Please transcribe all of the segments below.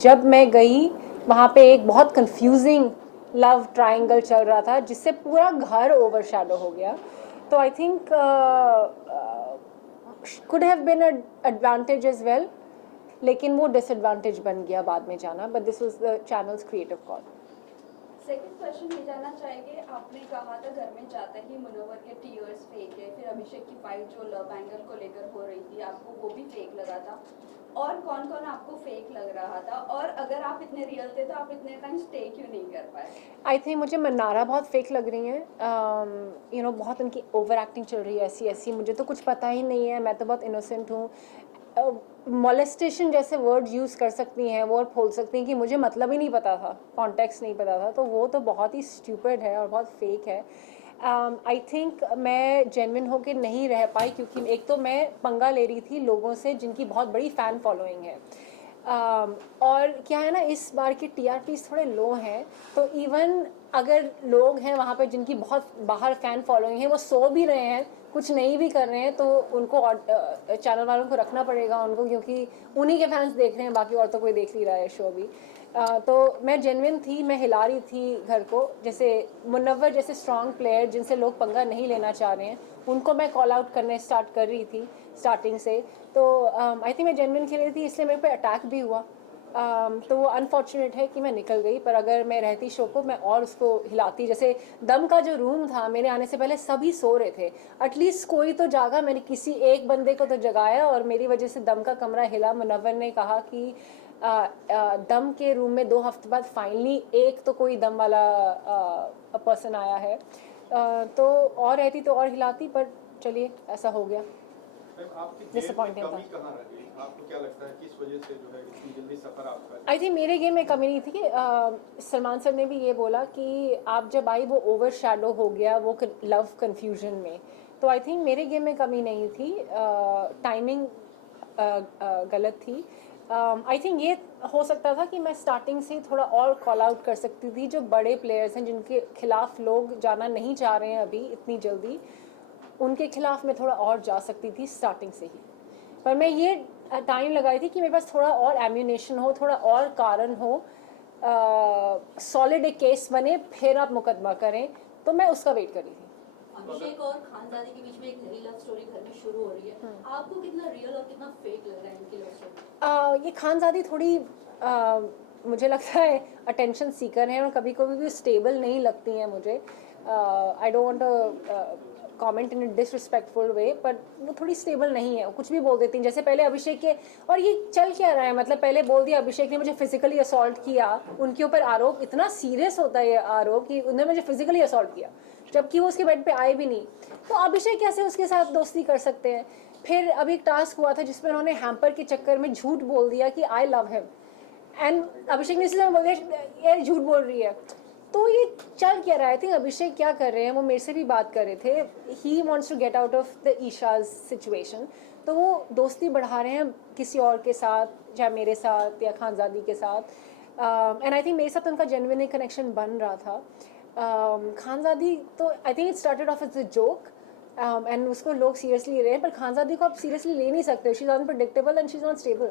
जब मैं गई वहाँ पे एक बहुत कंफ्यूजिंग लव ट्रायंगल चल रहा था जिससे पूरा घर ओवरशैडो हो गया. तो I think could have been advantage as well, लेकिन वो डिसएडवांटेज बन गया बाद में जाना. But this was the channel's creative call. Second question ये जानना चाहेंगे, आपने कहा था घर में जाते ही मुनव्वर के टीयर्स फेक है, फिर अभिषेक की फाइट जो लव एंगल को लेकर हो रही थी आपको वो भी फेक लगा था, और कौन कौन आपको फेक लग रहा था, और अगर आप इतने रियल थे तो आप इतने टाइम स्टे क्यों नहीं कर पाए? आई थिंक मुझे मन्नारा बहुत फेक लग रही हैं. बहुत उनकी ओवर एक्टिंग चल रही है ऐसी ऐसी. मुझे तो कुछ पता ही नहीं है, मैं तो बहुत इनोसेंट हूँ. मॉलेस्टेशन जैसे वर्ड यूज़ कर सकती हैं वो, और बोल सकती हैं कि मुझे मतलब ही नहीं पता था, कॉन्टेक्स्ट नहीं पता था. तो वो तो बहुत ही स्टूपिड है और बहुत फेक है. आई थिंक मैं जेन्युइन होकर नहीं रह पाई, क्योंकि एक तो मैं पंगा ले रही थी लोगों से जिनकी बहुत बड़ी फ़ैन फॉलोइंग है. और क्या है ना, इस बार के टीआरपीस थोड़े लो हैं. तो इवन अगर लोग हैं वहाँ पे जिनकी बहुत बाहर फ़ैन फॉलोइंग है, वो सो भी रहे हैं, कुछ नहीं भी कर रहे हैं, तो उनको चैनल वालों को रखना पड़ेगा उनको, क्योंकि उन्हीं के फैंस देख रहे हैं, बाकी और तो कोई देख नहीं रहा है शो अभी. तो मैं जेन्युइन थी, मैं हिला रही थी घर को. जैसे मुनव्वर जैसे स्ट्रॉन्ग प्लेयर जिनसे लोग पंगा नहीं लेना चाह रहे हैं, उनको मैं कॉल आउट करने स्टार्ट कर रही थी स्टार्टिंग से. तो आई थिंक मैं जेन्युइन खेल रही थी, इसलिए मेरे पे अटैक भी हुआ. तो वो अनफॉर्चुनेट है कि मैं निकल गई, पर अगर मैं रहती शो को मैं और उसको हिलाती. जैसे दम का जो रूम था, मेरे आने से पहले सभी सो रहे थे, एटलीस्ट कोई तो जागा. मैंने किसी एक बंदे को तो जगाया, और मेरी वजह से दम का कमरा हिला. मुनव्वर ने कहा कि दम के रूम में 2 हफ्ते बाद फाइनली एक तो कोई दम वाला पर्सन आया है. तो और रहती तो और हिलाती, पर चलिए ऐसा हो गया. डिसअपॉइंटिंग था. आपको क्या लगता है किस वजह से जो है इतनी जल्दी सफर आपका? आई थिंक मेरे गेम में कमी नहीं थी कि सलमान सर ने भी ये बोला कि आप जब आई वो ओवर शैडो हो गया वो लव कन्फ्यूजन में. तो आई थिंक मेरे गेम में कमी नहीं थी, टाइमिंग गलत थी. आई थिंक ये हो सकता था कि मैं स्टार्टिंग से थोड़ा और कॉल आउट कर सकती थी. जो बड़े प्लेयर्स हैं जिनके खिलाफ लोग जाना नहीं चाह रहे हैं अभी इतनी जल्दी, उनके खिलाफ मैं थोड़ा और जा सकती थी स्टार्टिंग से ही. पर मैं ये टाइम लगाई थी कि मेरे पास थोड़ा और एम्यूनेशन हो, थोड़ा और कारण हो, सॉलिड एक केस बने, फिर आप मुकदमा करें. तो मैं उसका वेट कर रही थी. अभिषेक और खानजादी के बीच में एक नई लव स्टोरी घर में शुरू हो रही है, आपको कितना रियल और कितना फेक लग रहा है इनकी लव स्टोरी? ये खानजादी थोड़ी मुझे लगता है अटेंशन सीकर है, और कभी कभी भी स्टेबल नहीं लगती हैं मुझे. I don't want comment in a disrespectful way, पर वो थोड़ी स्टेबल नहीं है, कुछ भी बोल देती हैं. जैसे पहले अभिषेक के, और ये चल क्या रहा है, मतलब पहले बोल दिया अभिषेक ने मुझे फिजिकली असॉल्ट किया, उनके ऊपर आरोप इतना सीरियस होता है ये आरोप कि उन्होंने मुझे फिजिकली असॉल्ट किया, जबकि वो उसके बेड पे आए भी नहीं. तो अभिषेक कैसे उसके साथ दोस्ती कर सकते हैं? फिर अभी एक टास्क हुआ था जिसमें उन्होंने हैम्पर के चक्कर में झूठ बोल दिया कि आई लव हिम, एंड अभिषेक ने इसलिए बोल दिया ये झूठ बोल रही है. तो ये चल क्या रहा है? आई थिंक अभिषेक क्या कर रहे हैं, वो मेरे से भी बात कर रहे थे, he wants to get out of the Isha's situation. तो वो दोस्ती बढ़ा रहे हैं किसी और के साथ, चाहे मेरे साथ या खानजादी के साथ. एंड आई थिंक मेरे साथ उनका जेन्युइन कनेक्शन बन रहा था. खानजादी तो I think it started off as a joke, and उसको लोग सीरियसली ले रहे हैं, पर खानजादी को आप सीरियसली ले नहीं सकते. She is unpredictable and she is not stable.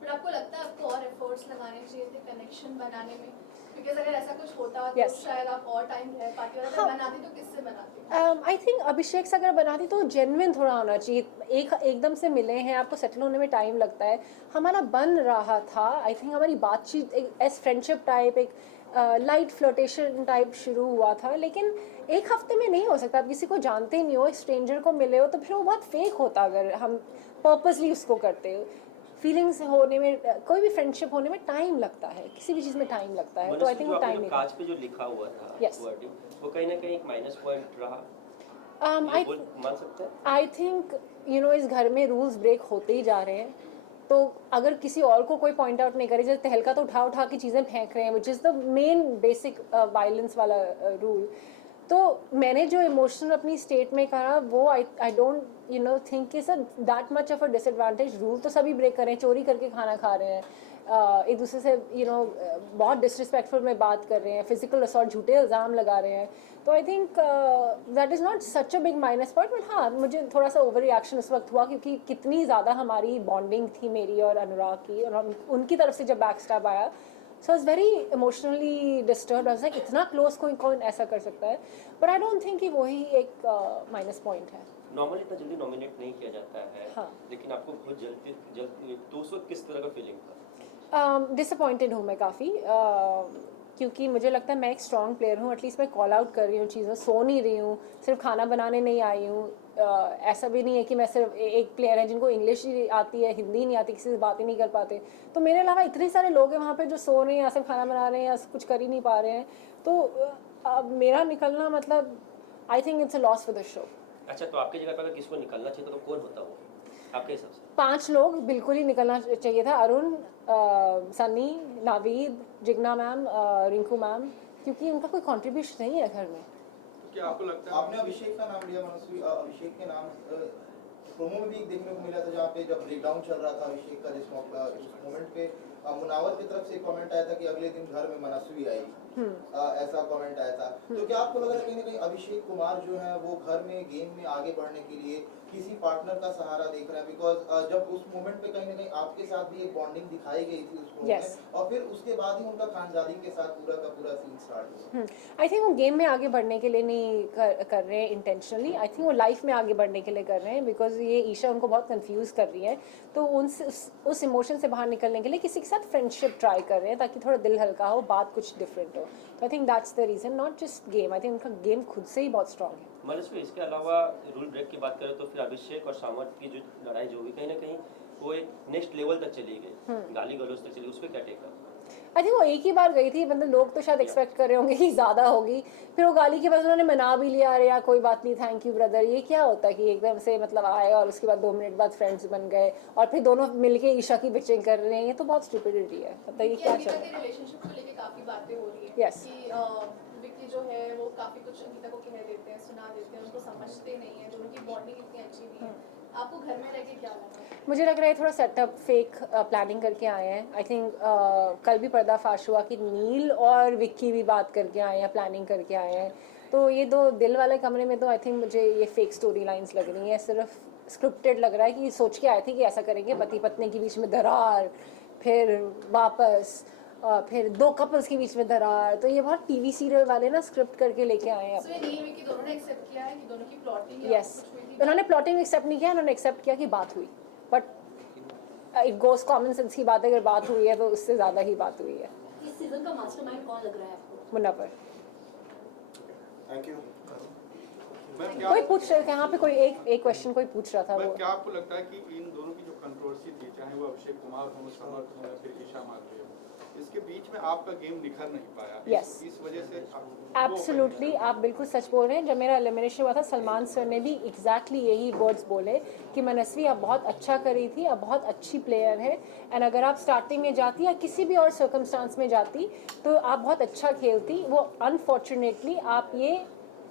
पर आपको लगता है आपको और एफर्ट्स लगाने चाहिए थे कनेक्शन बनाने में? बिकॉज अगर ऐसा कुछ होता तो शायद आप और टाइम रह पाती, और अगर बनाती तो किससे बनाती? आई थिंक अभिषेक से अगर बनाती तो जेन्युइन थोड़ा होना चाहिए. एकदम से मिले हैं, आपको सेटल होने में टाइम लगता है. हमारा बन रहा था, आई थिंक हमारी बातचीत एक एस फ्रेंडशिप टाइप, एक लाइट फ्लोटेशन टाइप शुरू हुआ था. लेकिन एक हफ्ते में नहीं हो सकता. आप किसी को जानते ही नहीं हो, स्ट्रेंजर को मिले हो, तो फिर वो बहुत फेक होता अगर हम पर्पसली उसको करते हो. फीलिंग्स होने में, कोई भी फ्रेंडशिप होने में टाइम लगता है, किसी भी चीज़ में टाइम लगता है. तो आई थिंक वो टाइम नहीं. कांच पे जो लिखा हुआ था वर्डिंग, वो कहीं ना कहीं एक माइनस पॉइंट रहा. मान सकते हैं. आई थिंक इस घर में रूल्स ब्रेक होते ही जा रहे हैं. तो अगर किसी और को कोई पॉइंट आउट नहीं करे, जैसे तहलका तो उठा उठा के चीज़ें फेंक रहे हैं, which is the main basic violence वाला रूल. तो मैंने जो इमोशनल अपनी स्टेट में कहा, वो I don't think is that much of a disadvantage. Rule तो सभी ब्रेक कर रहे हैं, चोरी करके खाना खा रहे हैं, एक दूसरे से बहुत डिसरिस्पेक्टफुल में बात कर रहे हैं, फिजिकल असॉल्ट, झूठे इल्ज़ाम लगा रहे हैं. तो I think that is not such a big minus point. But हाँ, मुझे थोड़ा सा ओवर रिएक्शन उस वक्त हुआ क्योंकि कितनी ज़्यादा हमारी बॉन्डिंग थी मेरी और अनुराग की, और उनकी तरफ से जब बैक स्टैब आया, so I was very emotionally disturbed. I was like इतना क्लोज कोई कौन ऐसा कर सकता है. बट आई डोंट थिंक कि वही एक माइनस पॉइंट है. नॉर्मली इतना जल्दी नॉमिनेट नहीं किया जाता है. हाँ. लेकिन आपको बहुत जल्दी तो उस वक्त किस तरह का फीलिंग था? डिसअपॉइंटेड हूँ मैं काफ़ी, क्योंकि मुझे लगता है मैं एक स्ट्रॉन्ग प्लेयर हूँ. एटलीस्ट मैं कॉल आउट कर रही हूँ चीज़ों, सो नहीं रही हूँ, सिर्फ खाना बनाने नहीं आई हूँ. ऐसा भी नहीं है कि मैं सिर्फ एक प्लेयर है जिनको इंग्लिश ही आती है, हिंदी नहीं आती, किसी से बात ही नहीं कर पाते. तो मेरे अलावा इतने सारे लोग हैं वहाँ पे जो सो रहे हैं या सिर्फ खाना बना रहे हैं या कुछ कर ही नहीं पा रहे हैं. तो अब मेरा निकलना मतलब I think it's a loss for the show. अच्छा, तो आपकी जगह पर अगर किसको निकलना चाहिए तो कौन होता वो आपके हिसाब से? 5 लोग बिल्कुल ही निकलना चाहिए था. अरुण, सनी, नावीद, जिग्ना मैम, रिंकू मैम, क्योंकि उनका कोई कंट्रीब्यूशन नहीं है घर में. क्या आपको लगता है? आपने अभिषेक का नाम लिया मनस्वी, अभिषेक के नाम प्रोमो में भी देखने को मिला था जहाँ पे जब ब्रेकडाउन चल रहा था अभिषेक का, जिस मोमेंट पे मुनावर की तरफ से कमेंट आया था कि अगले दिन घर में मनस्वी आएगी, ऐसा कमेंट आया था. तो क्या आपको लग रहा है कहीं ना कहीं अभिषेक कुमार जो है वो घर में गेम में आगे बढ़ने के लिए किसी पार्टनर का सहारा देख रहे हैं? बिकॉज जब उस मोमेंट पे कहीं ना कहीं आपके साथ भी एक बॉन्डिंग दिखाई गई थी उस प्रोमो Yes. में, और फिर उसके बाद ही उनका खानजादी के साथ पूरा का पूरा सीन स्टार्ट हुआ. आई थिंक वो गेम में आगे बढ़ने के लिए नहीं कर रहे हैं इंटेंशनली. आई थिंक वो लाइफ में आगे बढ़ने के लिए कर रहे हैं, बिकॉज ये ईशा उनको बहुत कंफ्यूज कर रही है. तो उस इमोशन से बाहर निकलने के लिए किसी के साथ फ्रेंडशिप ट्राई कर रहे हैं ताकि थोड़ा दिल हल्का हो, बात कुछ डिफरेंट हो. तो I think that's the reason, not just game. I think उनका गेम खुद से ही बहुत स्ट्रॉन्ग है. मनस्वी, इसके अलावा रूल ब्रेक की बात करें तो फिर अभिषेक और सामंत की जो लड़ाई जो हुई कहीं ना कहीं वो एक नेक्स्ट लेवल तक चली गई, गाली गलौज तक चली, उस पर क्या टेक है? आई थिंक वो एक ही बार गई थी, मतलब लोग तो शायद एक्सपेक्ट कर रहे होंगे कि ज़्यादा होगी. फिर वो गाली के बाद उन्होंने मना भी लिया, अरे यार कोई बात नहीं, थैंक यू ब्रदर. ये क्या होता है कि एकदम से मतलब आए और उसके बाद 2 मिनट बाद फ्रेंड्स बन गए और फिर दोनों मिलके ईशा की बिचिंग कर रहे हैं. ये तो बहुत स्टुपिडिटी है. बताइए क्या चल रहा है. रिलेशनशिप को लेके काफी बातें हो रही है. Yes. कि विक्की जो है वो काफी कुछ अंकिता को कह देते हैं, सुना देते हैं, उनको समझते नहीं है. दोनों की बॉन्डिंग इतनी अच्छी नहीं है. आपको घर में रह के क्या लगा? मुझे लग रहा है थोड़ा सेटअप फेक प्लानिंग करके आए हैं. आई थिंक कल भी पर्दाफाश हुआ कि नील और विक्की भी बात करके आए हैं, प्लानिंग करके आए हैं. तो ये 2 दिल वाले कमरे में तो आई थिंक मुझे ये फेक स्टोरी लाइन्स लग रही हैं. सिर्फ स्क्रिप्टेड लग रहा है कि सोच के आए थे कि ऐसा करेंगे, पति पत्नी के बीच में दरार, फिर वापस, फिर 2 कपल्स के बीच में दरार. तो ये बहुत टीवी सीरियल वाले ना स्क्रिप्ट करके लेके आए हैं. सो ये नील विक्की दोनों ने एक्सेप्ट किया है कि दोनों की प्लॉटिंग यस, उन्होंने प्लॉटिंग एक्सेप्ट नहीं किया, उन्होंने एक्सेप्ट किया कि बात हुई. But it goes common sense की बात है, अगर बात हुई है तो उससे ज़्यादा ही बात हुई है. इस सीजन का मास्टरमाइंड कौन लग रहा है आपको? मुनव्वर. Thank you. मैम, क्या कोई पूछ रहे थे यहाँ पे, कोई एक क्वेश्चन कोई पूछ रहा था. मैम, वो क्या आपको लगता है कि इन दोनों की जो कंट्रोवर्सी थी, चाहे वो अभिषेक कुमार हो, समर्थ हो या फिर ईशा माधवी हो, इसके बीच में आपका गेम निखर नहीं पाया? Yes. इस वजह से एब्सोल्युटली, आप बिल्कुल सच बोल रहे हैं. जब मेरा एलिमिनेशन हुआ था, सलमान सर ने भी एग्जैक्टली यही वर्ड्स बोले कि मनस्वी आप बहुत अच्छा करी थी, आप बहुत अच्छी प्लेयर है, एंड अगर आप स्टार्टिंग में जाती या किसी भी और सर्कमस्टांस में जाती तो आप बहुत अच्छा खेलती. वो अनफॉर्चुनेटली आप ये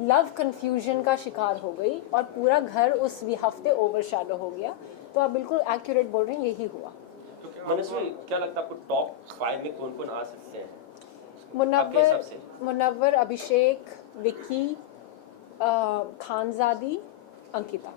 लव कन्फ्यूजन का शिकार हो गई और पूरा घर उस हफ्ते ओवरशैडो हो गया. तो आप बिल्कुल एक्यूरेट बोल रहे हैं, यही हुआ. मनस्वी, क्या लगता है आपको टॉप 5 में कौन कौन आ सकते हैं? मुनव्वर, अभिषेक, विक्की, खानजादी, अंकिता.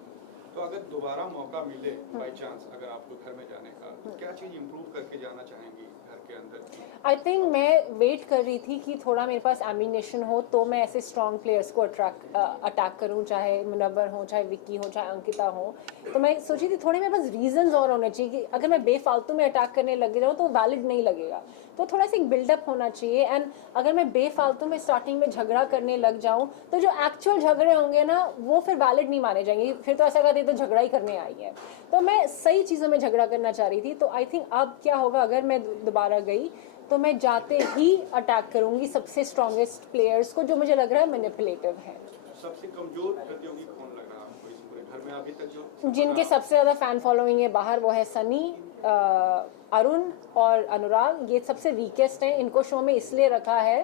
तो अगर दोबारा मौका मिले बाय चांस अगर आपको घर में जाने का, तो क्या चीज़ इम्प्रूव करके जाना चाहेंगी घर के अंदर? आई थिंक मैं वेट कर रही थी कि थोड़ा मेरे पास एम्बिनेशन हो तो मैं ऐसे स्ट्रॉन्ग प्लेयर्स को अटैक करूं, चाहे मुनव्वर हो, चाहे विक्की हो, चाहे अंकिता हो. तो मैं सोची थी थोड़े मेरे पास रीजंस और होने चाहिए कि अगर मैं बेफालतू में अटैक करने लग जाऊँ तो वैलिड नहीं लगेगा. तो थोड़ा सा एक बिल्डअप होना चाहिए. एंड अगर मैं बेफालतू में स्टार्टिंग में झगड़ा करने लग जाऊँ तो जो एक्चुअल झगड़े होंगे ना वो फिर वैलिड नहीं माने जाएंगे. फिर तो ऐसा कहते तो झगड़ा ही करने आई है. तो मैं सही चीज़ों में झगड़ा करना चाह रही थी. तो आई थिंक अब क्या होगा, अगर मैं दोबारा गई तो मैं जाते ही अटैक करूंगी सबसे स्ट्रॉन्गेस्ट प्लेयर्स को जो मुझे लग रहा है मैनिपुलेटिव है. सबसे कमजोर प्रतियोगी कौन लग रहा है आपको इस पूरे घर में अभी तक जो जिनके सबसे ज़्यादा फैन फॉलोइंग है बाहर, वो है सनी, अरुण और अनुराग. ये सबसे वीकेस्ट हैं. इनको शो में इसलिए रखा है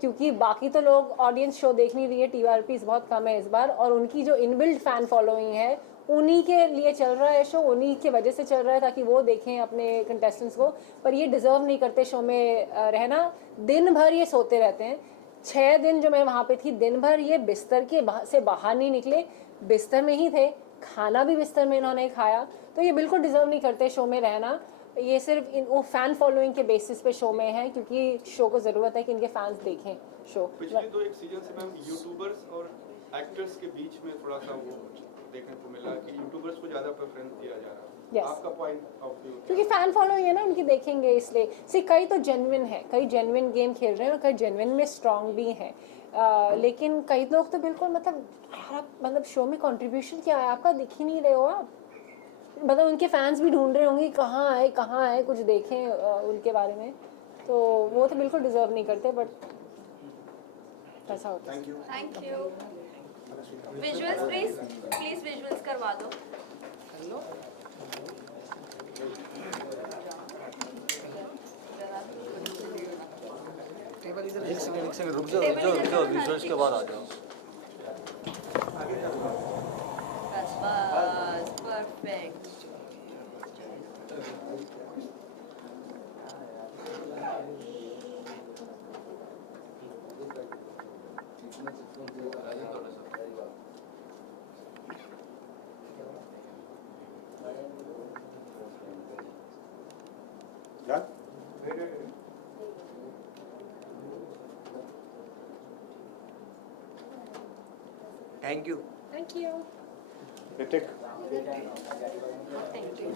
क्योंकि बाकी तो लोग ऑडियंस शो देख नहीं रही है, TRPs बहुत कम है इस बार, और उनकी जो इनबिल्ट फैन फॉलोइंग है उन्हीं के लिए चल रहा है शो, उन्हीं की वजह से चल रहा है ताकि वो देखें अपने कंटेस्टेंट्स को, पर ये डिज़र्व नहीं करते शो में रहना। दिन भर ये सोते रहते हैं, 6 दिन जो मैं वहाँ पे थी, दिन भर ये बिस्तर के से बाहर नहीं निकले, बिस्तर में ही थे, खाना भी बिस्तर में इन्होंने खाया, तो ये बिल्कुल डिज़र्व नहीं करते शो में रहना। ये सिर्फ वो फ़ैन फॉलोइंग के बेसिस पे शो में है, क्योंकि शो को ज़रूरत है कि इनके फैंस देखें शो। पिछले 2 एक सीजन से मैम यूट्यूबर्स और एक्टर्स के बीच में थोड़ा सा वो देखने को मिला कि यूट्यूबर्स को ज़्यादा प्रेफरेंस दिया जा रहा है। Yes. आपका पॉइंट ऑफ व्यू? क्योंकि फ़ैन फॉलोइंग है ना उनकी, देखेंगे इसलिए। सी कई तो जेन्युइन है, कई जेन्युइन गेम खेल रहे हैं और कई जेन्युइन में स्ट्रांग भी हैं, लेकिन कई लोग तो बिल्कुल मतलब यार आप मतलब शो में कंट्रीब्यूशन क्या है आपका, दिख ही नहीं रहे हो आप, मतलब उनके फैंस भी ढूंढ रहे होंगे कहाँ है कुछ देखें उनके बारे में, तो वो तो बिल्कुल डिजर्व नहीं करते, बट ऐसा होता है। Thank you. Visuals please visuals करवा दो। एक सेकंड रुक जाओ विजुअल्स के बाद आ जाओ। बस perfect. Thank you. Thank you. Hrithik. Thank you.